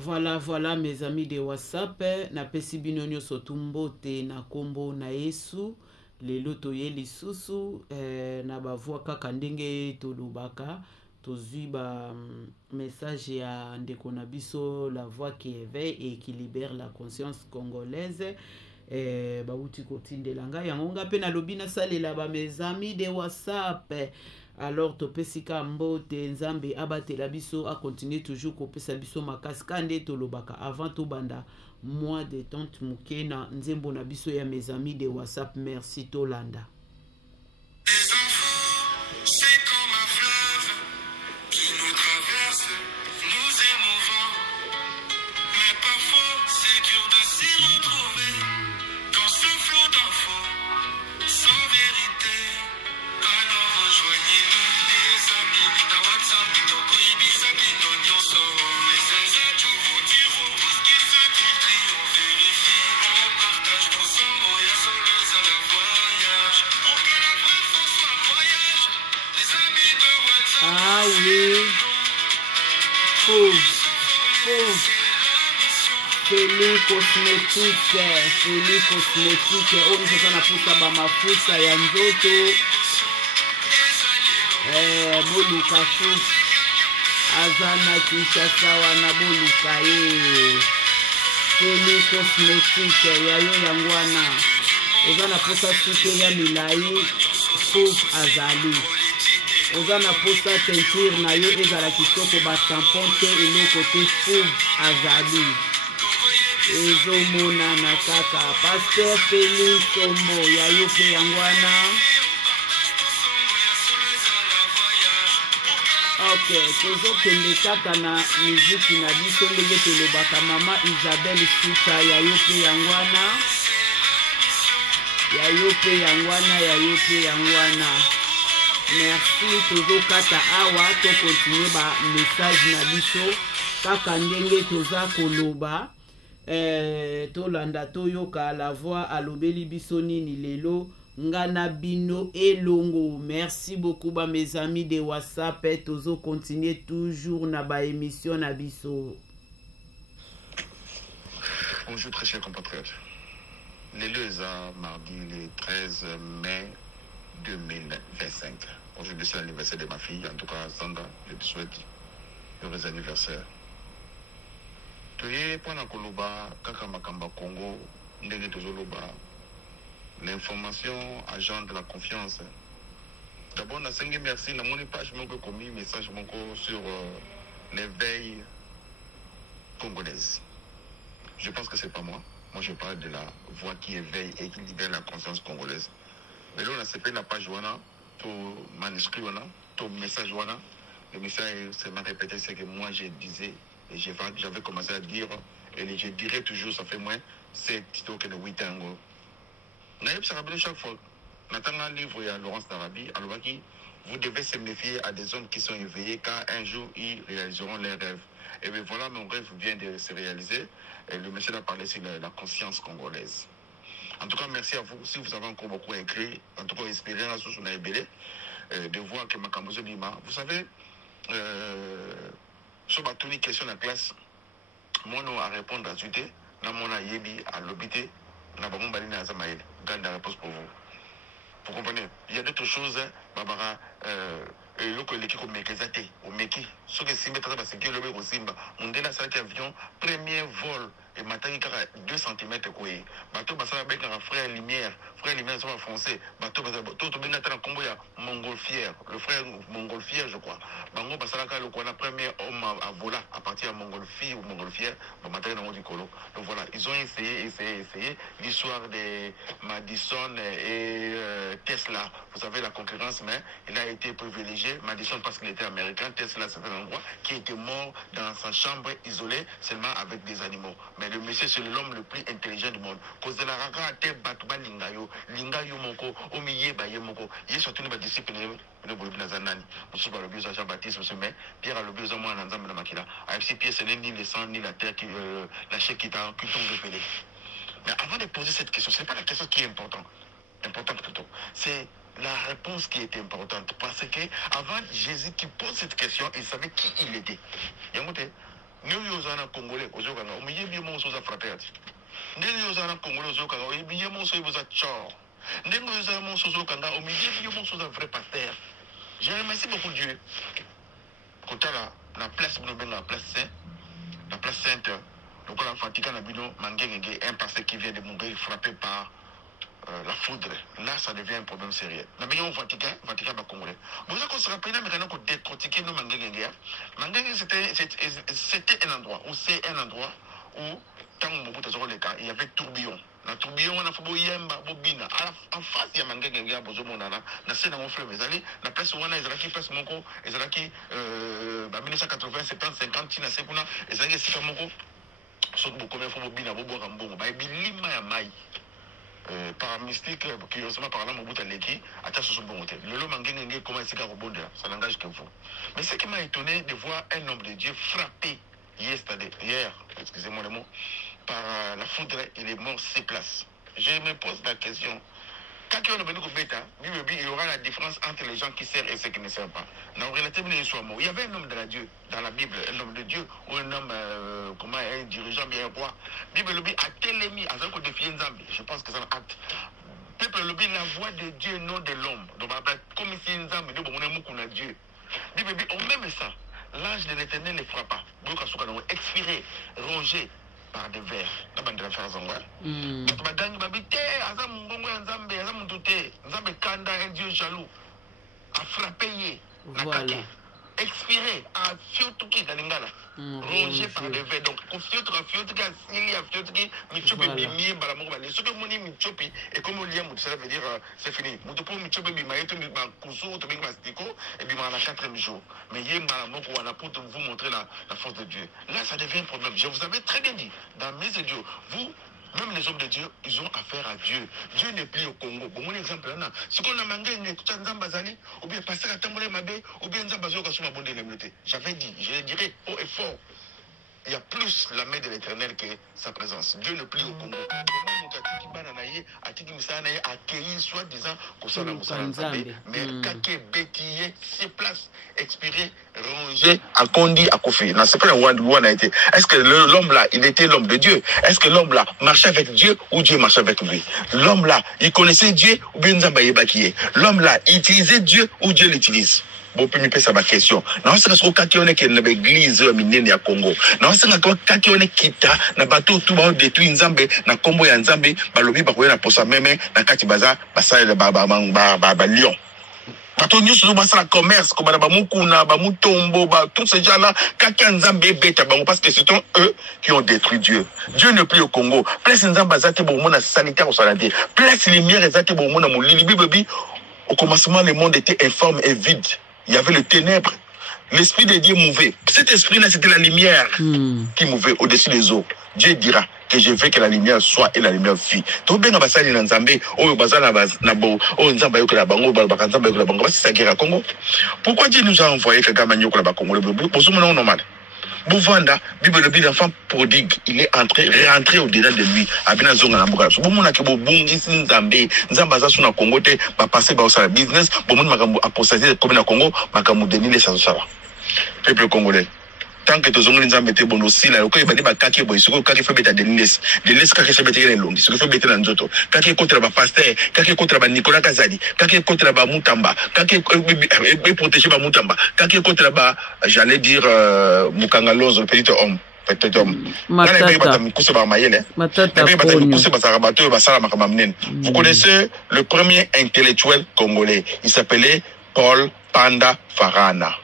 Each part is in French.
Voilà, voilà mes amis de WhatsApp, na pesi bino nyonso tumbote na kombo na Yesu, lelo toye lisusu na bavua kaka ndenge tolobaka, tozwi ba message ya ndeko na biso, la voix qui éveille et qui libère la conscience congolaise. Bauti kotindela ngai yango nga pe nalobi nasalela ba mes amis de WhatsApp. Alors topesika mbote nzambe abatela biso a continuer toujours kopesa biso makasi kande tolobaka avant tobanda mois de tente muke na nzembo na biso ya mes amis de WhatsApp. Merci tolanda. Ah oui, Feli cosmétique, on nous a poussé ba mafuta ya nzoto, boluka fu, azana Kinshasa wana boluka Feli cosmétique ya yo yangwana, ozana poussa suke ya milai, fuf azali. Ozana posa teinture na yo ezala kitoko ba tampon te eloko te fou azali. Ezomona na kaka Pasteur Félix Sombo ya yo pe yangwana. Ok, tozokende kaka na miziki na biso ndenge tolobaka mama Isabelle Sita ya yo pe yangwana. Ya yo pe yangwana. Merci tozo kata awa to continue ba message na biso kaka ndenge toza koloba tolanda toyoka la voix alobeli biso nini lelo ngana bino elongo. Merci beaucoup ba mes amis de WhatsApp, tozo continuer toujours na ba émission na biso. Bonjour très chers compatriotes. Le mardi le 13 mai 2025. Aujourd'hui, c'est l'anniversaire de ma fille. En tout cas, Sandra, je te souhaite heureux anniversaire. Toye pona koloba kaka makamba Congo ndenge tozoloba l'information agent de la confiance. D'abord, na sengi merci na mon page moko commis message moko sur l'éveil congolaise. Je pense que c'est pas moi. Moi, je parle de la voix qui éveille et qui libère la conscience congolaise. Mais là, on a séparé la page wana, tout manuscrit wana, tout message wana. Le message, c'est m'a répété ce que moi je disais et j'avais commencé à dire et je dirais toujours, ça fait moins 7 que de 8 ans. Naïb ça rappelle chaque fois. Maintenant, un livre, il y a Laurence Darabi, alors qui vous devez se méfier à des hommes qui sont éveillés car un jour ils réaliseront leurs rêves. Et bien voilà, mon rêve vient de se réaliser. Et le monsieur a parlé sur la conscience congolaise. En tout cas, merci à vous. Si vous avez encore beaucoup écrit, en tout cas, espérez la source de voir que ma cambozo Lima. Vous savez, sur ma tonique question de la classe, moi, nous à répondre à suite, dans mon yebi à l'obité, n'a pas mon baline à Zamaïl. Garde la réponse pour vous. Vous comprenez? Il y a d'autres choses, Barbara, et l'autre l'équipe au Mekezate, au Meki. Ce que Simba, c'est que le Simba, on est là, c'est l'avion, premier vol. Et maintenant, il y a 2 cm. Bateau, ça va avec un frère lumière, ça va français. Bateau, tout bien dans le combo, il y a Montgolfière, le frère Montgolfière, je crois. Bango, ça va le premier homme à voler à partir de Montgolfière ou Montgolfière, maintenant, dans le colo. Donc voilà, ils ont essayé. L'histoire de Madison et Tesla, vous savez, la concurrence, mais il a été privilégié. Madison parce qu'il était américain, Tesla, c'est un endroit qui était mort dans sa chambre isolée, seulement avec des animaux. Mais le monsieur, c'est l'homme le plus intelligent du monde. Cause de la raka, te batba lingayo moko, omiye baye moko. Il surtout une disciple de Bolivie Nazanani. Monsieur par le biais de Jean-Baptiste, monsieur, mais Pierre a le biais de moi, l'ensemble de Makila. Avec ces pieds, ce n'est ni le sang, ni la terre, la chair qui tombe repélé. Mais avant de poser cette question, ce n'est pas la question qui est importante. Plutôt. C'est la réponse qui était importante. Parce que avant Jésus qui pose cette question, il savait qui il était. Nous sommes Congolais, aux Okanga, on y est bien mon chose à frapper. Nous sommes Congolais, aux Okanga, on y est bien mon chose à chor. Nous sommes mon chose au Kanga, on y est bien mon chose à vrai pasteur. Je remercie beaucoup Dieu. Quand la place, la place sainte, la place sainte, donc on a fatigué la bino, un pasteur qui vient de mourir frappé par la foudre. Là, ça devient un problème sérieux. La meilleure Vatican va Congolais. Vous savez qu'on se rappelle maintenant qu'on décortiquait nos Mangengé. Mangengé, c'était un endroit, ou c'est un endroit où, tant il y avait tourbillon. La tourbillon, on a fait Boyemba, Bobina. En face, il y a Mangengé, à Bozomonana. La scène à mon frère, vous allez, la place où on a Ezraki, place Moko, Ezraki, 1980, 70, 50, Tina Sekuna, Ezraki, Sikamoko. Sauf que beaucoup de fois, Bobina, Bobo Rambongo, Bilima Yamai. Par mystique, curieusement parlant, mon bout à l'équipe, à ta sous bon hôtel. Le lot Mangengé commence à rebondir, ça n'engage que vous. Mais ce qui m'a étonné de voir un homme de Dieu frappé hier, excusez-moi le mot, par la foudre, il est mort sur place. Je me pose la question. Quand on est venu au bêta, il y aura la différence entre les gens qui servent et ceux qui ne servent pas. Il y avait un homme de la Dieu, dans la Bible, un homme de Dieu, ou un homme, un dirigeant, bien un roi. Bible a télémis, à ce qu'on défie Nzambi. Je pense que c'est un acte. Bible la voix de Dieu, non de l'homme. Donc, comme ici Nzambi, nous avons Dieu. Bible on même ça. L'ange de l'éternel ne fera pas. Expirer, ronger par des vers. La bande de la faire zangwa. Un Dieu jaloux a frappé. Voilà. Expirer à Fiotuki Galingala. Rongé par des vers. Donc, Fiotuki, Fiotuki, Michopi, Bimie, Balamour, ce que Moni Michopi, et comme Olia Moussa veut dire c'est fini. Moutopo, Michopi, Bimaïto, Koussou, Tobingmastiko, et Bimana 4e jour. Mais Yé Balamour, on a pour vous montrer la force de Dieu. Là, ça devient un problème. Je vous avais très bien dit, dans mes yeux, vous, même les hommes de Dieu, ils ont affaire à Dieu. Dieu n'est plus au Congo. Bon, mon exemple là, ce qu'on a mangé, ou bien passer à Tambouré Mabé, ou bien Nzambazo Kasuma Bondé Lemloté. J'avais dit, je le dirais haut et fort. Il y a plus la main de l'éternel que sa présence. Dieu n'est plus au Congo. Accueilli soi-disant mais Kake Bétillé, ses places expirées, rongées, à Kondi, à Kofi. C'est pas un a été. Est-ce que l'homme là, il était l'homme de Dieu? Est-ce que l'homme là marchait avec Dieu ou Dieu marchait avec lui? L'homme là, il connaissait Dieu ou bien Nzambaye Bakiye? L'homme là, il utilisait Dieu ou Dieu l'utilise? Bon, puis me pesa ma question. Non, c'est parce que on est qui na église minene ya Congo. Non, c'est parce que on est kita na bateau tout ba détruire Nzambe na kombo ya Nzambe balobi ba ko na posa meme na kati baza basale ba lion. Bateau nyusu zo basala commerce ko ba mukuna ba mutombo ba tous ces gens là kaka Nzambe beta bango parce que ce sont eux qui ont détruit Dieu. Dieu n'est plus au Congo. Place Nzambe azate bo mona sanitaire au santé. Place lumière ezate bo mona molili bibi. Au commencement le monde était informe et vide. Il y avait le ténèbre. L'esprit de Dieu mouvait. Cet esprit-là, c'était la lumière qui mouvait au-dessus des eaux. Dieu dira que je veux que la lumière soit et la lumière fût. Tout bien basali na Nzambe, o bazala na bo, o Nzambe yokola bango, Nzambe yokola bango, c'est ça qui est à Congo. Pourquoi Dieu nous a envoyé que Kagama yokola ba Congo? Pour ce moment normal. Bouvanda, Bible de l'enfant prodigue, il est rentré au-delà de lui. Abina zonga na mbuka. So bomona ke bo bungi Nzambe, Nzamba za suna Congo te ba passer ba osala business, bomona makambo apostasie comme na Congo, makambo denile ça ça. Peuple congolais. Tant que tozongoli Nzambe te bono sila, ko ibadi ba kake boy, soko kake fe beta denile. Denile kake fe beta longi, soko fe beta na nzoto. Kake contre ba pasteur, kake contre ba Nicolas Kazadi, kake contre ba Mutamba, kake protéger ba Mutamba, kake contre ba j'allais dire Mukanga Lozo, le petit homme. Vous connaissez le premier intellectuel congolais, il s'appelait Paul Panda Farana.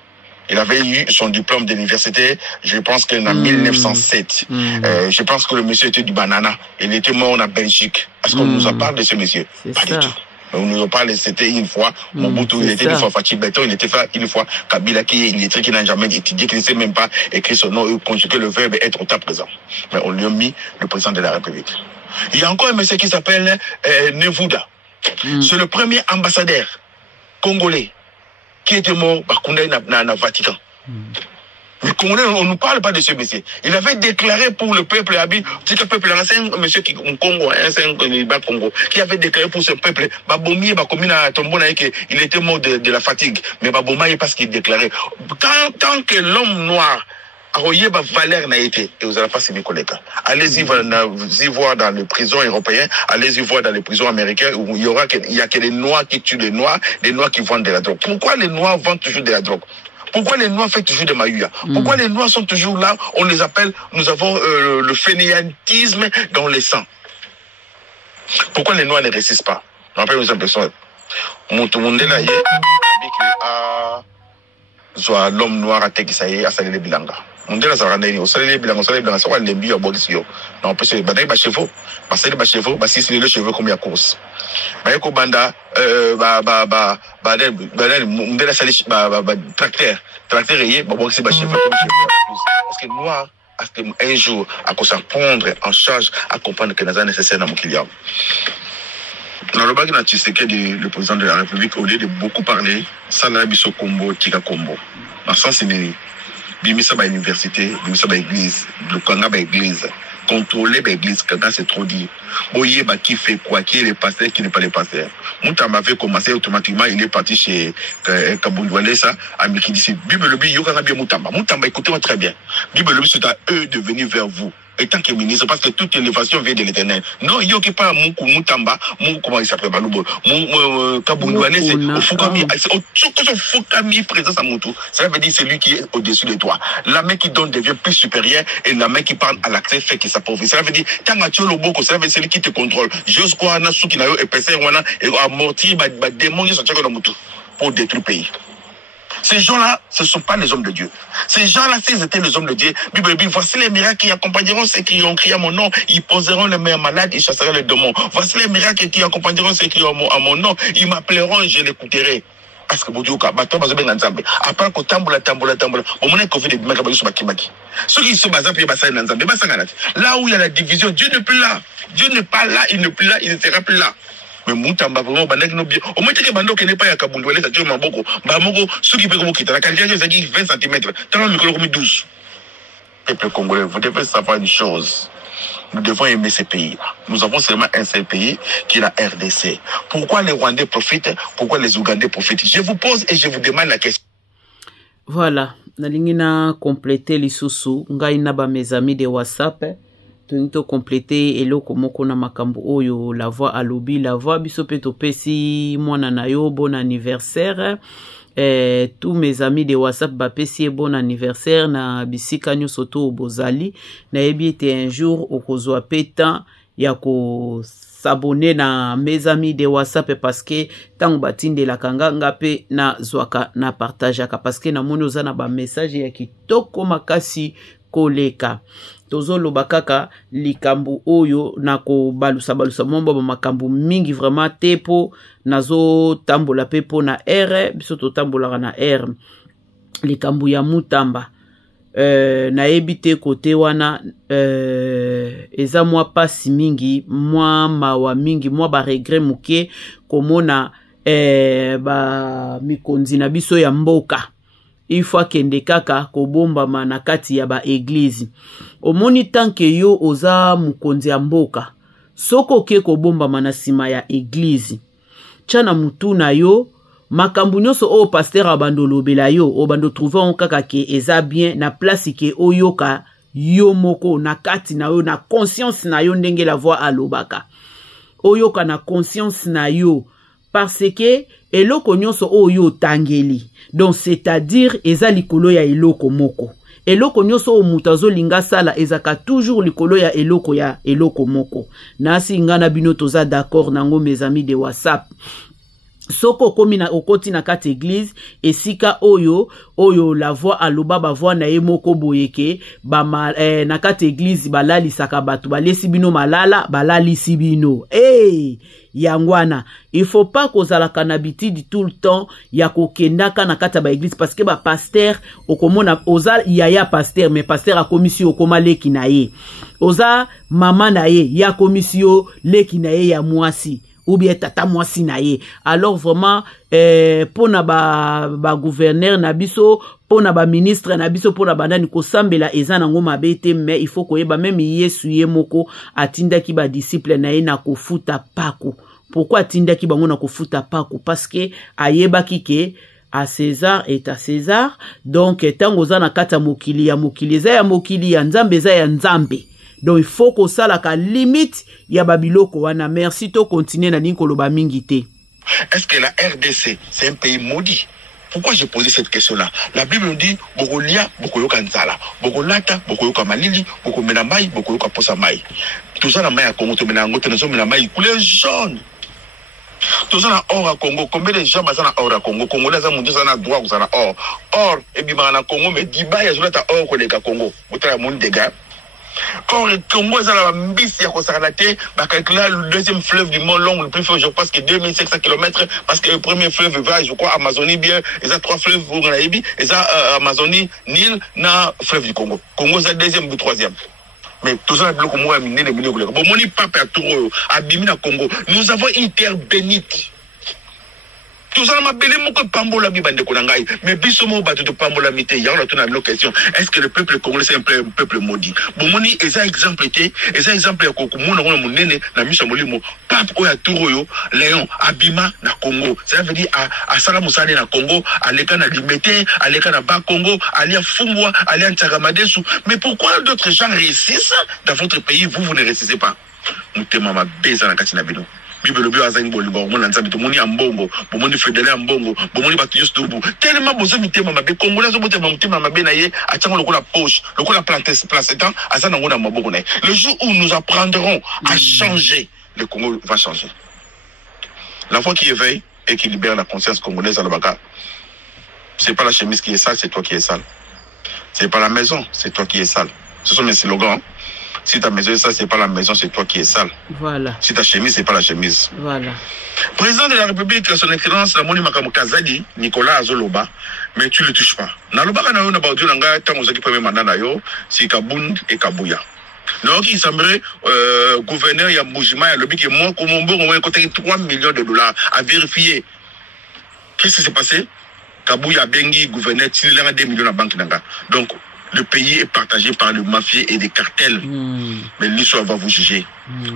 Il avait eu son diplôme d'université, je pense qu'en 1907. Je pense que le monsieur était du banana. Il était mort en Belgique. Est-ce qu'on nous en parle de ce monsieur? Pas du tout. On nous en parle, c'était une fois, Mobutu, il était une fois Fachi Beton, il était une fois Kabila qui est illettré, qui n'a jamais étudié, qui ne sait même pas écrire son nom, conjuguer le verbe être au temps présent. Mais on lui a mis le président de la République. Il y a encore un monsieur qui s'appelle Nevuda. C'est le premier ambassadeur congolais qui était mort par Koundé dans le Vatican. Les Congolais, on ne nous parle pas de ce monsieur. Il avait déclaré pour le peuple Abi, c'est un peuple, c'est un monsieur qui au Congo, c'est un Congo, qui avait déclaré pour ce peuple, Babomi, Bakomina, Tombona, il était mort de la fatigue. Mais Baboma, parce qu'il déclarait, tant que l'homme noir aroyer ba valeur na été et vous allez pas s'y connaître. Allez-y voir dans les prisons européennes, allez-y voir dans les prisons américaines où il y a que les noirs qui tuent les noirs qui vendent de la drogue. Pourquoi les noirs vendent toujours de la drogue? Pourquoi les noirs font toujours des maillots? Pourquoi les noirs sont toujours là? On les appelle, nous avons le fainéantisme dans les sangs. Pourquoi les noirs ne résistent pas? On rappelle une personne. Mon monde là, il dit que l'homme noir a été qui a salé les bilanga. On dit là, ça va au salé les bilanga, ça va les billes à Bolisio. Non, on peut se battre les chevaux. Parce que les chevaux, si c'est les cheveux comme il y a course. Mais ko banda, on dit là, ça tracteur, et bon, c'est les cheveux comme cheveux. Parce que noir, un jour, à cause de prendre en charge, à comprendre que c'est nécessaire dans mon client. Dans le bac le président de la République, au lieu de beaucoup parler, ça n'a pas combo, tika combo. Dans le sens, c'est bimisa ba université, bimisa ba église, le kanga ba église, contrôler ba église, quand c'est trop dit. Boye ba qui fait quoi, qui est le pasteur, qui n'est pas le pasteur. Moutamba avait commencé automatiquement, il est parti chez Kaboundoualé, ça, à Mikidisi. Bible le bi, yokanga bien Moutamba. Moutamba, écoutez-moi très bien. Bible le bi, c'est à eux de venir vers vous. Et tant que ministre, parce que toute élévation vient de l'éternel. Non, il n'y a pas Moukou, Moutamba, comment il s'appelle, Kaboundouane, c'est au Foukami, c'est au Foukami présence à Moutou. Ça veut dire c'est lui qui est au-dessus de toi. La main qui donne devient plus supérieure et la main qui parle à l'accès fait qu'il s'appauvrit. Ça veut dire, tant que tu as le boko, ça veut dire c'est lui qui te contrôle. Jusqu'à un sou qui n'a eu épaisseur, et amorti, démon, ils sont dans Moutou pour détruire le pays. Ces gens-là, ce ne sont pas les hommes de Dieu. Ces gens-là, s'ils étaient les hommes de Dieu, Bible dit, voici les miracles qui accompagneront ceux qui ont crié à mon nom. Ils poseront les mains malades, ils chasseront les démons. Voici les miracles qui accompagneront ceux qui ont à mon nom. Ils m'appelleront et je l'écouterai. Parce que vous dites, à part que tamboula, au moment où des mecs sur Bakimaki. Ceux qui sont basés là où il y a la division, Dieu n'est plus là. Dieu n'est pas là, il n'est plus là, il ne sera plus là. Mais Moutamba vraiment bandek no bien au moins que bando qui n'est pas ya Kaboundoualé ça tue maboko bamoko ceux qui peut comme quitter la qualité de 20 cm tant micro comme 12 peuple congolais vous devez savoir une chose, nous devons aimer ce pays. Nous avons seulement un seul pays qui est la RDC. Pourquoi les Rwandais profitent, pourquoi les Ougandais profitent? Je vous pose et je vous demande la question. Voilà, nalingina compléter les sous ngai na ba mes amis de WhatsApp. Tunito compléter eloko moko na makambo oyo la voix à lobby la voix biso pe topesi mwana na yo bon anniversaire tous mes amis de WhatsApp bapesi bon anniversaire na bisika nyoso to bozali na yebi ete un jour okozwa petan ya ko s'abonner na mes amis de WhatsApp parce que tango batinde la kanganga pe na zwaka na partageaka parce que na moni oza na ba message ya kitoko makasi koleka tozo lobakaka likambu oyo nako balusa momba makambu mingi vraiment tepo nazo tambola pepo na R biso to tambola na R likambu ya Moutamba na ebite kote wana eza mwa pasi mingi mwa mawa mingi mwa ba regret muke komona ba mikonzi na biso ya mboka ifwa kende kaka kobomba na kati ya ba église omoni tanke yo oza mukonzi ya mboka soko ke kobomba na sima ya église chana mutu na yo makambu nyonso o pasteur abandolobela yo obando trouver kaka ke eza bien na place ke oyoka yo moko na kati na yo na conscience na yo ndenge la voix alobaka oyoka na conscience na yo parce que eloko nyonso oyo tangeli donc c'est-à-dire eza likolo ya eloko moko eloko nyonso o mutazo linga sala ezaka toujours likolo ya eloko moko nasi ngana bino toza d'accord nango mes amis de WhatsApp soko komi na okoti na kati église esika oyo la voix aloba ba voix na ye moko boyeke ba na kati église balali saka batu balesi bino malala balali sibino yangwana il faut pas kozala kanabiti tout le temps ya kokendaka na kata ba église parce que ba pasteur okomona oza yaya pasteur mais pasteur a commission okoma leki na ye oza mama na ye ya commission leki na ye ya mwasi ou bien tata mwasi na ye alors vraiment pona ba gouverneur na biso pona ba ministre na biso pona bandani ko sambela eza nango mabete mais il faut koyeba même Yesu ye moko atindaki ba disciple na ye na kofuta pako. Pourquoi atindaki bango na kofuta pako? Parce que ayebaki ke à César est à César. Donc tango za na kata mokili ya mokili za ya mokili ya nzambe za ya nzambe. Donc il faut que ça la limite ya babiloko wana. Merci to continuer na ninkolo ba mingité. Est-ce que la RDC c'est un pays maudit? Pourquoi j'ai posé cette question-là? La Bible nous dit Bokolia, Bokoyoka Nzala, Bokolata, Bokoyoka Malili, Bokomenamai, Bokoyoka Posamai. Tout ça, la maille à Congo, tout le monde, la maille couleur jaune. Tout ça, or à Congo. Combien de gens sont or à Congo? Congolais, ça, mon Dieu, ça a droit ou ça a or. Or, et bien, à Congo, mais 10 bails, il y a or que les Congo. Vous avez mon dégât. Or, le Congo, ça a la mbisse, il y a ça la tête, calculer le deuxième fleuve du Mont Long, le plus fort, je pense que 2500 km, parce que le premier fleuve va, je crois, Amazonie, bien, et ça 3 fleuves pour Naïbi, et ça, Amazonie, Nil, na fleuve du Congo. Congo, c'est le deuxième ou troisième. Mais tout ça, le Congo a miné les millions de dollars. Bon, mon pape à Touro, à Bimina Congo, nous avons une terre bénite. Tout ça, m'a belé mon Pambola Bibande Konangai. Mais Bissomo battu de Pambola Mité, il y a une question. Est-ce que le peuple congolais c'est un peuple maudit? Bon, mon et ça exemple était, et ça exemple, mon nene, na Micha Molimo, Pape Oya Touroyo, Léon, Abima, na Congo. Ça veut dire à Salamoussane na Congo, à l'Eka na Limete, à l'Eka na Bas Congo, à l'Ia Fumwa, à l'Ia Ntagamadesu. Mais pourquoi d'autres gens réussissent dans votre pays, vous ne réussissez pas? Moutema ma beza na Katina Bino. Bible bio azangi bolibo mona nzambe to moni ambongo bomoni fedele ambongo bomoni batuyo stubu tellement bozo mitema mabe congolais zo botema mitema mabe na ye atango lokola poche lokola placetant azana ngona maboko na ye. Le jour où nous apprendrons à changer, le Congo va changer. L'enfant qui éveille et qui libère la conscience congolaise à l'Obaka, c'est pas la chemise qui est sale, c'est toi qui es sale. C'est pas la maison, c'est toi qui es sale. Ce sont mes slogans. Si ta maison est sale, c'est pas la maison, c'est toi qui es sale. Voilà. Si ta chemise, c'est pas la chemise. Voilà. Président de la République, son excellence, la Moni Makamu Kazadi, Nicolas Azoloba, mais tu le touches pas. Na loba kana yo na baudi nanga tango zaki premier mandat na yo, si Kabund et Kabuya. Donc il semblerait gouverneur ya Mbujima ya lobi que moi comme on va côté 3 millions de dollars à vérifier. Qu'est-ce qui s'est passé? Kabuya Bengi gouverneur il a 2 millions à banque nanga. Donc le pays est partagé par le mafieux et des cartels. Mais l'histoire va vous juger.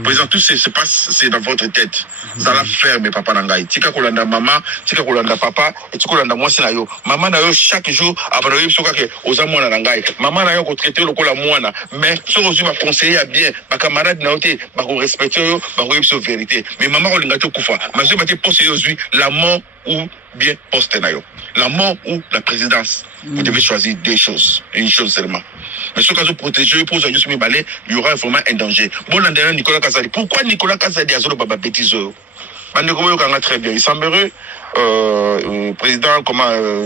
Président, tout se passe, c'est dans votre tête. Ça la faire, mais papa nangai. Tika kolanda maman, tika kolanda papa, et tika kolanda moi c'est na yo. Maman na yo chaque jour, après yo soka ke oza mwana nangai. Maman na yo ko traiter le kola mwana. Mais so ozu va conseiller bien, ba camarade na ote, ba ko respecter yo, ba ko yebso vérité. Mais maman ko linga to kufa. Ma je bate poste yo zui la mort ou bien poste na yo. La mort ou la présidence. Vous devez choisir deux choses, une chose seulement. Mais ce cas où protéger pour juste me balayer, il y aura vraiment un danger. Bon, l'an Nicolas Kazadi. Pourquoi Nicolas Kazadi a zolo baba bêtise? Très bien. Il semblerait président,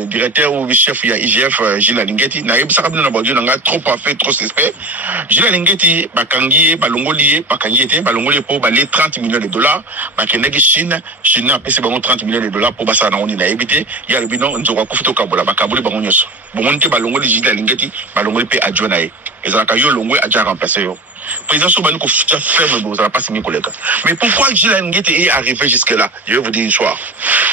directeur ou chef IGF Gilles Alingeti, n'a trop fait, trop suspect. Gilles Alingeti, Bakangi, Balongoli, Balongoli pour baler 30 millions de dollars. Bakenegi Chine a payé 30 millions de dollars pour Bassa Naoni n'a évité. Il y a le bilan, on aura Koufuto Kabola, Bakaboli Bangonios. Bonmonte Balongoli, Gilles Alingeti, Balongoli paye à Jonae. Et Zakayo Longwe a déjà remplacé. Président Soubani ko ferme, vous n'avez pas signé collègue. Mais pourquoi Gilles Alingeti est arrivé jusque-là? Je vais vous dire une histoire.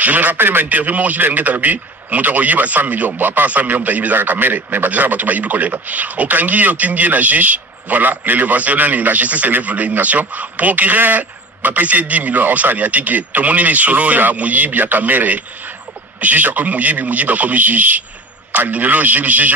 Je me rappelle ma interview, moi Gilles Alingeti a dit, Moutaro Yiba 100 millions. Bon, à part 100 millions, il y a caméra, mais déjà, il y a des collègues. Au Kangi, au Tindi, la juge, voilà, l'élévation, la justice élève l'élimination. Procureur, il paye 10 millions. On s'en est à ticket. Tout le monde est solo, il y a Mouyib, il y a caméra. Juge a comme Mouyib, Mouyib a comme juge. Alilo juge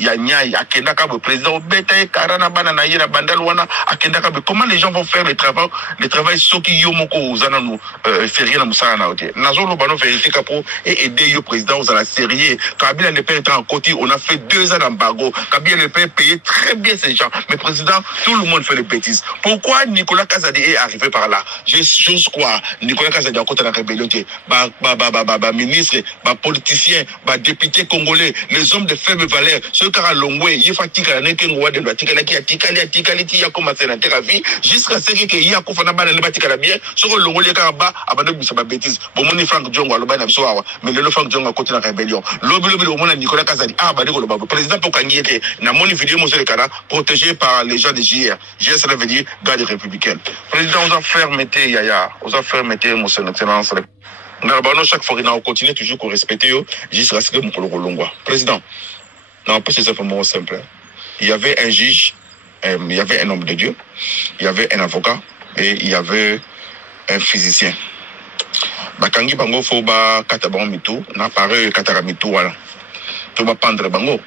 ya nyai akenda ka président beta karana bana na yera bandal wana akenda ka comment les gens vont faire le travail soki yo moko uzana no férié na musala na ote nazolo bano vérité ka pour et aider yo président aux la série Kabila ne peut être en côté on a fait 2 ans d'embargo Kabila ne peut payer très bien ces gens mais président tout le monde fait des bêtises. Pourquoi Nicolas Kazadi est arrivé par là? J'ose croire Nicolas Kazadi a côté la rébellion ba ministre ba politicien ba député congolais les hommes de faible valeur, ceux qui ont longé, il faut que les gens de la tikali comme sénateur à vie, jusqu'à ce que il y a qu'on fasse la batikala bien, sur le longé les carabas, abandonne sa bêtise. Bon, mon Franck Djongo, le bain soir, mais le Franck Djongo à côté de la rébellion. Lobby au monde Nicolas Kazadi, le président pour gagner était, n'a mon vidéo, mon seul canard, protégé par les gens de JR. JR, ça veut dire garde républicaine. Président, aux affaires, mettez, Yaya, aux affaires, mettez, mon seul excellence. Chaque fois, on continue toujours à respecter jusqu'à ce que mon colongo président. Non, pas c'est simplement simple. Il y avait un juge, il y avait un homme de Dieu, il y avait un avocat et il y avait un physicien. bakangi bango fo ba kata bango mitu na pare kata mitu wala to ba pendre bango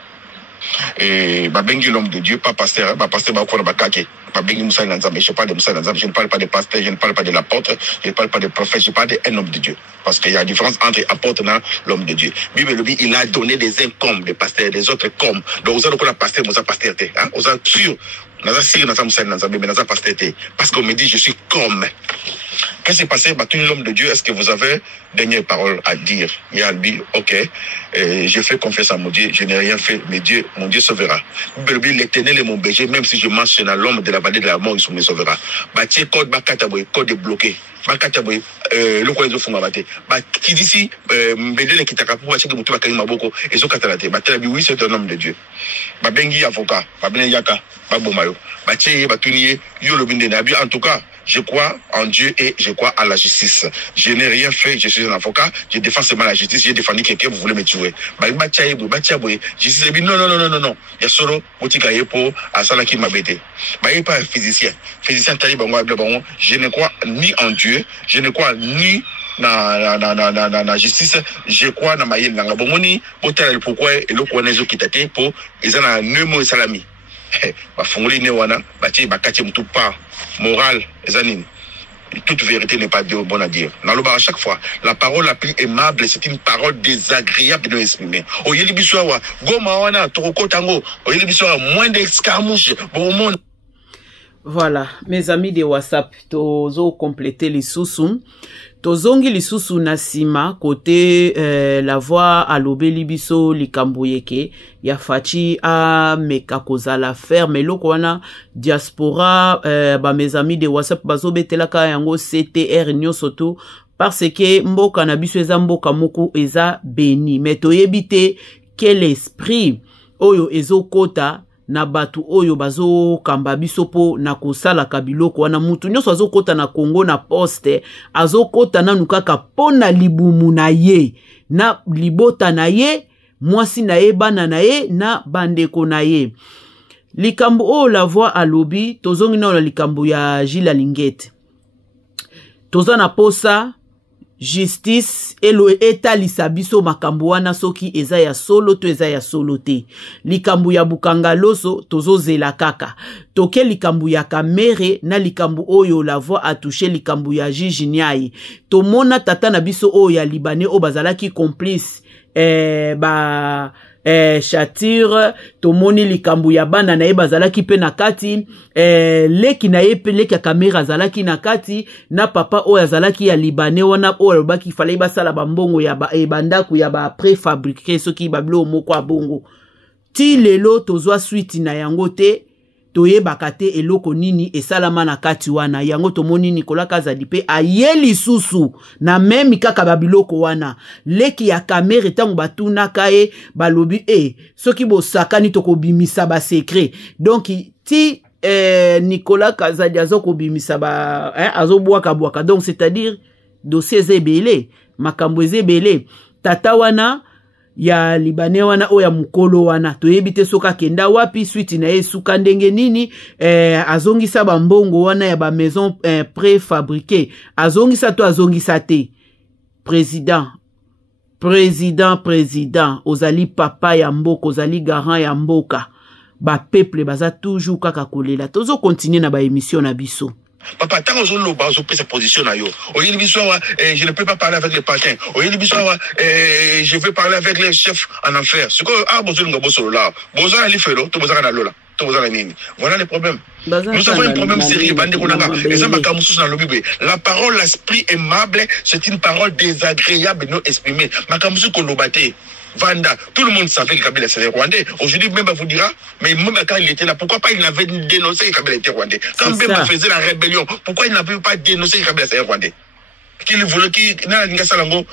et babengi l'homme de Dieu pas pasteur ba pasteur ba ko ba kake babengi Moussa Nzambe. Je parle de Moussa Nzambe, je ne parle pas de pasteur, je ne parle pas de l'apôtre, je ne parle pas de prophète, je parle d'un homme de Dieu, parce qu'il y a une différence entre apôtre et l'homme de Dieu. Bible dit il a donné des uns comme des pasteurs, des autres comme. Donc vous allez quoi la pasteur, vous avez pasteur hein, vous êtes sûr parce qu'on me dit je suis comme. Qu'est-ce qui s'est passé? L'homme de Dieu, est-ce que vous avez dernière parole à dire? Il a dit, ok, je fais confiance à mon Dieu, je n'ai rien fait, mais Dieu, mon Dieu sauvera. L'Éternel est mon berger, même si je marche dans l'ombre de la vallée de la mort, il me sauvera. Code bloqué. Le coin de Fumabate. Qui dit si, Mbedele qui t'a capé, c'est que vous avez maboko, et so katalate. Oui, c'est un homme de Dieu. Bengi avocat, Bengi Yaka, Babomayo. Batunier, Yolobinde Nabi. En tout cas, je crois en Dieu et je crois à la justice. Je n'ai rien fait, je suis un avocat, je défends seulement la justice, j'ai défendu quelqu'un, vous voulez me tuer. Justice, non. Il y a solo, Botika Yepo, Asalaki Mabete. Il pas un physicien. Physicien Talibango, je ne crois ni en Dieu, je ne crois ni na justice, je crois dans ma yel nanga bomoni, botal pourquoi et le konezo kitate pour ils en a nemo salami. Bafungoli ne wana, bati bakati mtu pas moral ezanine. Toute vérité n'est pas bonne à dire. À chaque fois, la parole la plus aimable, c'est une parole désagréable de exprimer. Moins d'escarmouches. Voilà, mes amis de WhatsApp, tozo compléter les sous-sous. Tozongi lisusu nasima côté la voix à l'obeli biso likamboyeke ya fachi a mekakozala ferme loko wana diaspora ba mes amis de WhatsApp bazo betelaka yango CTR nyosoto parce que mboka na biso eza mboka moko eza béni mais toyebite quel esprit oyo ezokota na batu oyo bazo kamba bisopo na kosala kabiloko wana mutu nyoso azokota na Congo na poste azokota nanu kaka pona libumu na ye na libota na ye mwasi na ye bana na ye na bandeko na ye likambo o la voix à lobby tozongi na likambo ya Gilles Lingete toza na posa justice elo etalisa biso makambo wana soki eza ya solo to eza ya solo te likambo ya bukangaloso tozozela kaka toke likambo ya kamere na likambo oyo la voix a touché likambo ya Gigi Nyai tomona tata na biso oyo ya Libanais o bazalaki complice Chature tomoni likambo ya bana na ye bazalaki pe na kati leki na ye pe leki ya kamera azalaki na kati na papa oyo azalaki ya Libanais wana oyo alobaki fallait basala bambongo ya bandako ya ba préfabriqué soki bablo moko abongo ti lelo tozwa suite na yango te toyebaka te eloko nini esalama na kati wana yango tomoni Nicolas Kazadi pe ayeli susu na memi kaka babiloko wana leki ya kamera tango batunaka ye balobi soki bosakani tokobimisa ba secret donc ti Nicolas Kazadi azokobimisa ba azobwaka donc c'est-à-dire dossier zebele makambo ezebele tata wana ya Libanais wana oya mukolo wana toyebite soka kenda wapi suite na esuka ndenge nini azongisa bambongo wana ya ba maison préfabriquée azongisa to azongisa te président ozali papa ya mboka ozali garant ya mboka ba peuple baza toujours kaka kolela tozo continuer na ba émission na biso. Papa, tant que je pris sa position, je ne peux pas parler avec les patins. Je veux parler avec les chefs en enfer. Ce que voilà le problème. Nous avons un problème sérieux. La parole, l'esprit aimable, c'est une parole désagréable non exprimée. Vanda, tout le monde savait que Kabila serait rwandais. Aujourd'hui, même vous dira, mais même quand il était là, pourquoi pas il n'avait dénoncé que Kabila était rwandais? Quand Mbemba faisait la rébellion, pourquoi il n'avait pas dénoncé que Kabila serait rwandais? Qu'il voulait qu'il n'a salango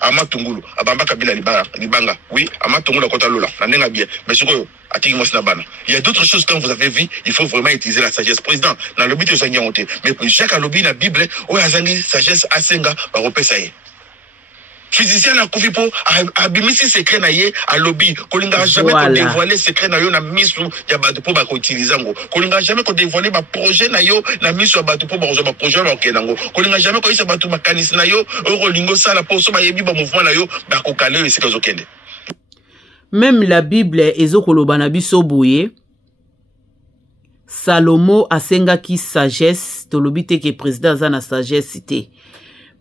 Amatungulu, Abamba Kabila Libanga. Oui, Amatungulu Kota Lola, n'en bien. Mais sur eux, il y a d'autres choses quand vous avez vu, il faut vraiment utiliser la sagesse. Président, dans le but de s'en mais pour chaque lobby, la Bible, où il y a sagesse à Senga, par Opesaye. physicien na kufi po abimisi secret na ye a lobby kolinga jamais ko dévoiler secret na yo na misu ya bato po ba ko utiliser ngo kolinga jamais ko dévoiler ba projet na yo na misu ya bato po ba ko ba projet na okenango kolinga jamais ko isa bato makanisi na yo kolingo sala po so ba yebi ba mouvement na yo ba ko kale yo sika zokende. Même la Bible ezokoloba na biso boye Salomo asengaki sagesse tolobi te ke président aza na sagesse te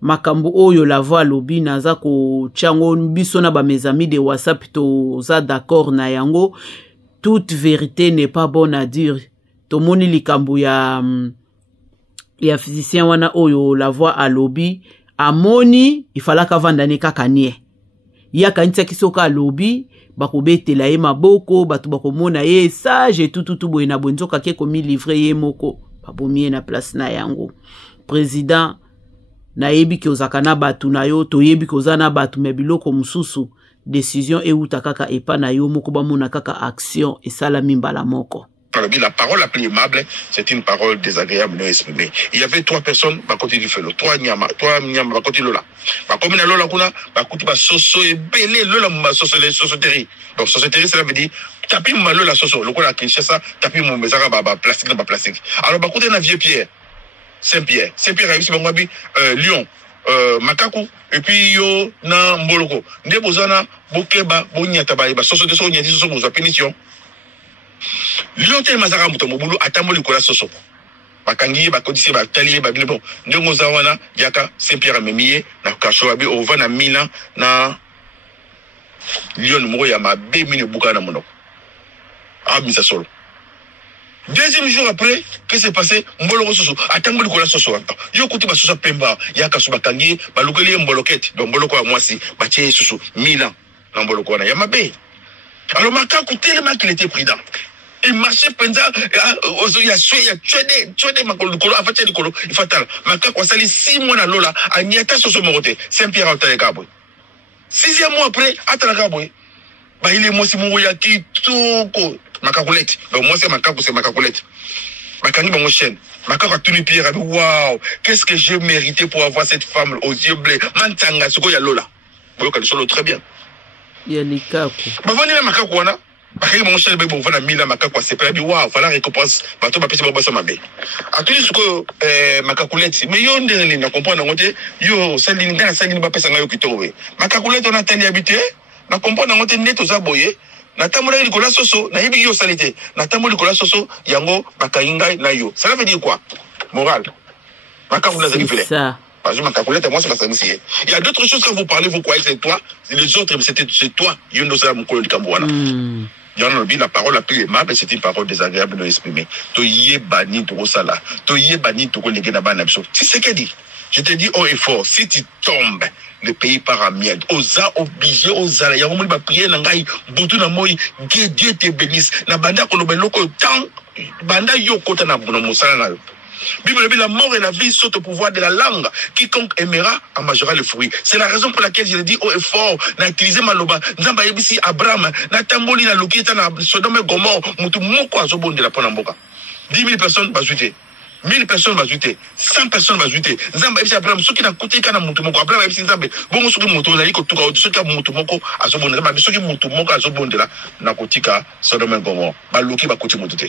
makambo oyo la voix lobi naza ko chango biso na ba mes amis de WhatsApp to za d'accord na yango toute vérité n'est pas bonne à dire to moni likambo ya physicien wana oyo la voix a lobi amoni ifalaka vandane kaka nie ya kanisa kisoka lobi bakobetela ye maboko batu bakomona ye sage tout boye na bonzoka ke komi livrer ye moko babomie na place na yango président na yebi ki ozaka na batu na yo to yebi ki oza na batu me biloko mususu décision euta kaka epa na yo moko bamona kaka action esalami mbala moko. La parole la plus aimable, c'est une parole désagréable non exprimée. Il y avait 3 personnes, bah côté du felo, 3 nyama, bah côté lola. Bah comme na lola kuna, bah côté bah soso et belé lola mba soso les sosoteri. Donc sosoteri cela veut dire tapi mba lola soso, le kola Kinshasa, tapi mba mezara bah plastique. Alors bah côté na vieux Pierre, Saint-Pierre a réussi bah ngabi Lyon, Makaku et puis yo na Mboloko. Nde bozana bokeba bonyata bah soso de so nyati soso boza pénition. Liontel mazara muto mobulu atamboli kola soso bakangi bakodisi batali babile bon ndongo zawana yaka Saint-Pierre memiye na kashoabi ova na Milan na Lyon moko ya mabe mine buka na monoko abisa solo. Deuxième jour après, qu'est-ce qui s'est passé? Mbolo soso atamboli kola soso yo kuti ba soso pemba yaka so bakangi balukeli mbolokete donc mboloko ya mwasi batie soso Milan na mboloko na ya mabe. Alors Makaku tellement qu'il était prudent. Il marchait pendant il y a tué makolo afata likolo il fatal Makaku asali 6 mois na lola anyata soso morote Saint-Pierre ataleka boy 6e mois après ataleka boy ba il est mosi mo ya kitoko Makakulete donc moi c'est Makakulete bakangi bango chaîne Makaku a tenu Pierre a dit waouh qu'est-ce que j'ai mérité pour avoir cette femme aux yeux bleus mantanga soko ya lola boyo ka solo très bien ya likaku bavani na Makaku wana bakaki bango chaîne be bon vana mila Makaku sepela bi waouh fala récompense bato ba pesi ba bossa mabe atuli suko Makakulete mais yo ndele na comprendre ngote yo salini ngana salini ba pesa ngayo kitoko we Makakulete on atali habité na comprendre ngote neto za boye na tamola likola soso na yibi yo salite na tamola likola soso yango bakainga na yo ça veut dire quoi moral Makaku la zaki fele ça. Moi, c'est pas ça. Il y a d'autres choses quand vous parlez, vous croyez que c'est toi. Les autres, c'est toi. La parole la plus aimable, c'est une parole désagréable de l'exprimer. Toye bani to sala. Toye bani to kolege na bana biso. C'est ce qu'elle dit. Je te dis haut et fort, si tu tombes, le pays part à miel. Osa obligé, osa. Ya romuli ba prier na ngai, butu na moi, Dieu te bénisse. Na banda ko lobeloko tant, banda yo kota na mosala na yo. Bible dit la mort et la vie sont au pouvoir de la langue. Quiconque aimera en mangera le fruit. C'est la raison pour laquelle je le dis haut et fort. Na utiliser maloba. Nzamba yebisi Abraham. Na tamboli na lokita na Sodome Gomorre. Mutu moko azobonde la pona mboka. 10 000 personnes bazuite. 1000 personnes bazuite. 100 personnes bazuite. Nzamba yebisi Abraham. Soki na kutika na mutu moko. Abraham yebisi Nzambe. Bongo soki mutu na liko tuka. Soki mutu moko azobonde. Nzamba soki mutu moko azobonde la na kutika Sodome Gomorre. Baloki bakuti mutu te.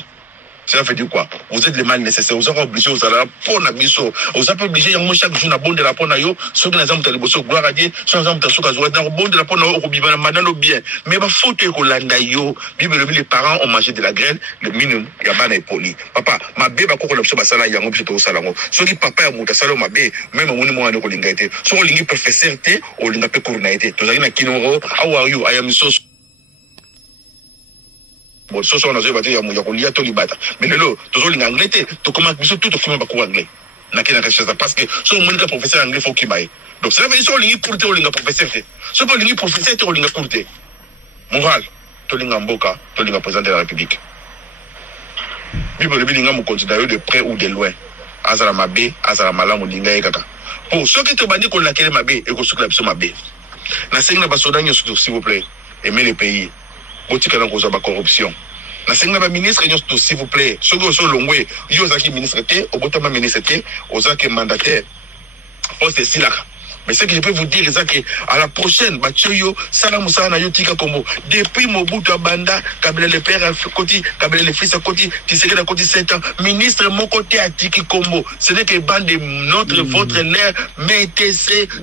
Ça veut dire quoi? Vous êtes les mal nécessaires. Vous êtes obligés, vous allez pour la biso. Vous êtes obligés, chaque jour, na bonne de la pona yo. Ceux qui n'ont pas de bosso, gloire à Dieu. Ceux qui n'ont pas de bonne de la pona yo, au madame bien. Mais ma faute est que l'anda yo. Bible, les parents ont mangé de la graine. Le minimum, il y a pas de poli. Papa, ma bé, ma coco, l'objet, basala, yango, plutôt au salon. Ceux qui papa, mon salon, ma bé, même mon nom, on a l'ingrédient. Ceux qui ont professeur, ou l'ingapé, coronaité. Tous les gens qui n'ont pas, how are you? I am so. Bon, ce sont nos évaluations, il y a combien de libata. Mais le toujours l'anglais, tu commences tout au film à anglais. N'a qu'à chose parce que son monde professeur anglais faut qu'il m'aille. Donc ça veut dire que l'ingé pour te l'ingé professeur. Ce pas l'ingé professeur te l'ingé pour te. Moral, te l'ingé mboka, te l'ingé président de la République. Bible le l'ingé me considère de près ou de loin. Azara mabe, azara malam ou l'ingé kaka. Pour ceux qui te bandit qu'on laquelle mabe et qu'on se clappe sur mabe. Na senga basodanyo s'il vous plaît, aimez le pays. Botika na koza ba corruption. Na senga ba ministre nyonso s'il vous plaît. Soki so longwe, yo zaki ministre te, obotama ministre te, ozaki mandataire. Poste silaka. Mais ce que je peux vous dire, c'est qu'à la prochaine, Salam Moussana Yotika Kombo, depuis Mobutu Abanda, Kabila le père Koti, Kabila le fils à Koti, Tshisekedi à Koti 7 ans, ministre mon côté à Tiki Kombo, ce n'est que bande de notre, votre l'air, mettez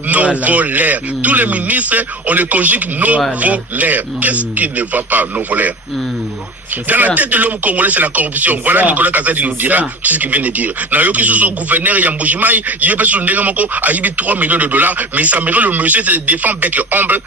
nos volaires. Tous les ministres, on les conjugue nos volaires. Qu'est-ce qui ne va pas, nos volaires? Dans la tête de l'homme congolais, c'est la corruption. Voilà Nicolas Kazadi nous dira ce qu'il vient de dire. Nayoki sous son gouverneur Yamboujimaï, il y a besoin de 3 millions de dollars, mais ça mérite le monsieur se défend bec angle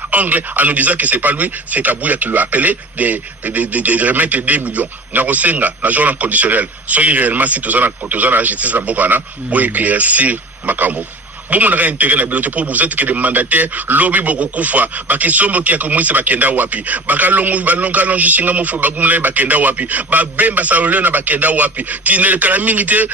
en nous disant que c'est pas lui, c'est Kabouya qui lui a appelé de remettre 2 millions. Narosenga, la journée conditionnelle. Soyez réellement si tous en la justice dans Bokana, pour éclaircir Makambo. Bon, on a intérêt à bilote pour vous êtes que des mandataires, lobby beaucoup koufa, baki sombo qui a commencé bakenda wapi, bakalongo balonga non justinga mofu bakumle bakenda wapi, ba bemba salole na bakenda wapi, tinel kalamingite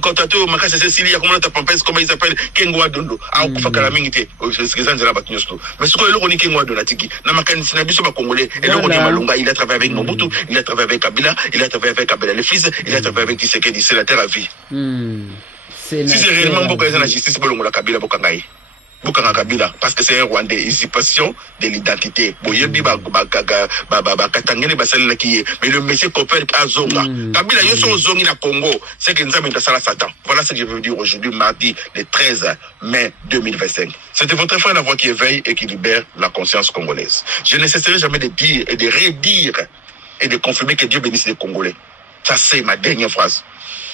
kontato makase Cécilie ya comment ta pampes comment ils appellent Kengwa Dondo, a kufa kalamingite, c'est que ça nzela batinyosto. Mais ce que le koni Kengwa Dondo tiki, na makanisi na biso ba congolais, et le koni Malonga, il a travaillé avec Mobutu, il a travaillé avec Kabila, il a travaillé avec Kabila le fils, il a travaillé avec Tshisekedi, c'est la terre à vie. Si c'est réellement beaucoup de la justice, la Kabila Bokangaï. Bokanga Kabila, parce que c'est un Rwandais, usurpation de l'identité. Boyebi Katangene Basali qui mais le monsieur Kopel Azonga. Kabila Yoso Zongi na Congo, c'est que nous avons Sala Satan. Voilà ce que je veux dire aujourd'hui, mardi, le 13 mai 2025. C'était votre frère la voix qui éveille et qui libère la conscience congolaise. Je ne cesserai jamais de dire et de redire et de confirmer que Dieu bénisse les Congolais. Ça, c'est ma dernière phrase.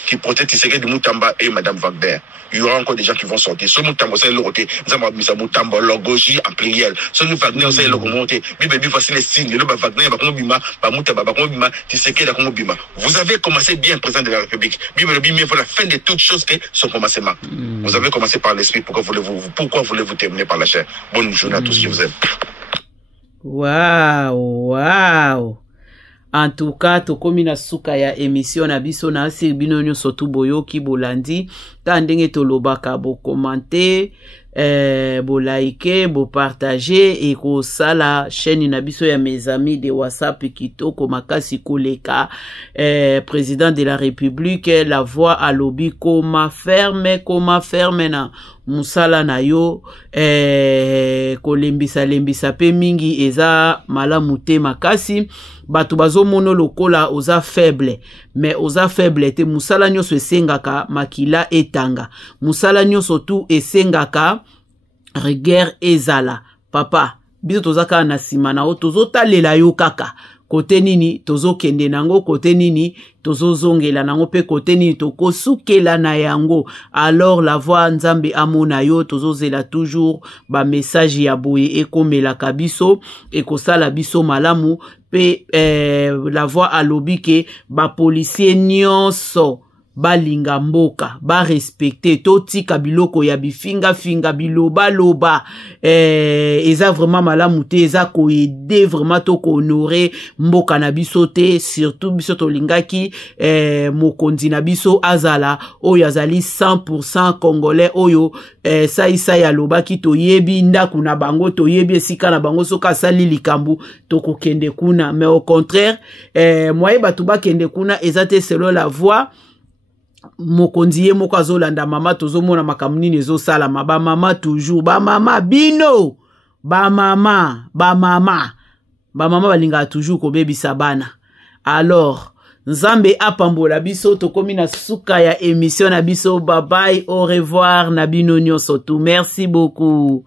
Qui protège Tshisekedi Moutamba et Madame Wagner. Il y aura encore des gens qui vont sortir. Ce Moutamba, c'est le côté. Nous avons mis ça Moutamba, logogie en pluriel. Ce Wagner, c'est le monté. Bibi, voici les signes. Le Wagner, Bakombima, Moutamba, Bakombima, Tshisekedi, Bakombima. Vous avez commencé bien, président de la République. Bibi, il faut la fin de toutes choses qui sont commencées mal. Vous avez commencé par l'esprit. Pourquoi voulez-vous terminer par la chair? Bonne journée à tous, je vous aime. Waouh. En tout cas, tokomi na suka ya émission na biso na asir bino nyonso tu boyoki bolandi ta ndenge tolobaka bo commenter bo liker bo partager et ko sala chaîne na biso ya mes amis de WhatsApp kitoko makasi koleka président de la République la voix à lobby koma ferme na musala na yo kolembisa pe mingi eza malamu te makasi bato bazomono lokola oza faible mais oza faible te musala nyonso esengaka makila etanga musala nyonso tu esengaka rigueur ezala papa biso tozaka na sima na o tozotalela yo kaka kote nini tozokende nango kote nini tozozongela nango pe kote nini tokosukela na yango alors la voix nzambe amona yo tozozela toujours ba message ya boye ekomelaka biso ekosala biso malamu pe la voix alobi ke ba policier nyonso balinga mboka ba respecter totika biloko ya bifinga biloba eza vraiment malamu te eza ko aider vraiment to ko honorer mboka na biso te surtout biso to lingaki mokonzi na biso azala oyo azali 100% congolais oyo saisa ya lobaki to yebi ndaku na bango to yebi esika na bango soka sali likambu to kokende kuna mais au contraire moye batu bakende kuna eza te selon la voix mokonzi ye moko azolanda mama tozomona makambo nini ezosalama bamama toujours bamama bino bamama balingaka toujours kobebisa bana alors nzambe apambola biso tokomi na suka ya émission na biso bye bye au revoir na bino nyonso tu merci beaucoup.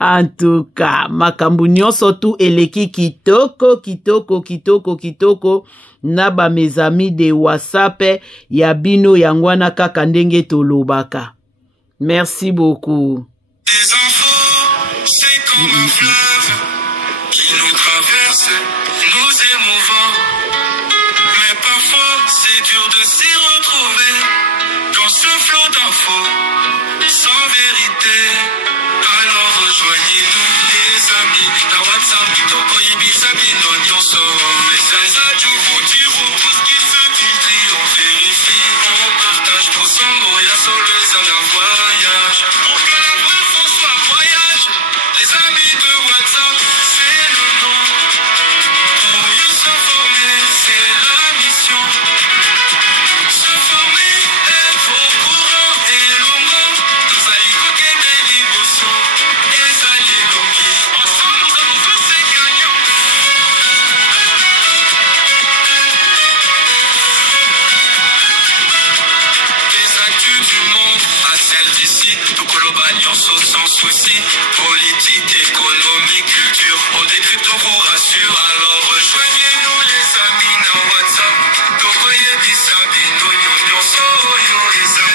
En tout cas, makambu nyonso tu eleki kitoko naba mes amis de WhatsApp ya bino yangwana kaka ndenge tolobaka. Merci beaucoup. Des infos, c'est comme un fleuve qui nous traverse, nous émouvant. Mais parfois, c'est dur de s'y retrouver dans ce flot d'infos sans vérité. Alors rejoignez-nous les amis dans WhatsApp, Toko Ibisa Bino Nyonso. Message à tout vous diront tout ce qui se dit, on vérifie, on partage pour son moyen sur le salon voyage. Pour que la vraie France soit voyage, les amis de WhatsApp, c'est le nom. Pour mieux s'informer, c'est la mission. S'informer, être au courant et l'homme, nous allons coquer des libres. celle d'ici. Tout global, sans souci. Politique, économique, culture. On décrypte, on vous rassure. Alors rejoignez-nous les amis dans WhatsApp. Tokoye Bisabi.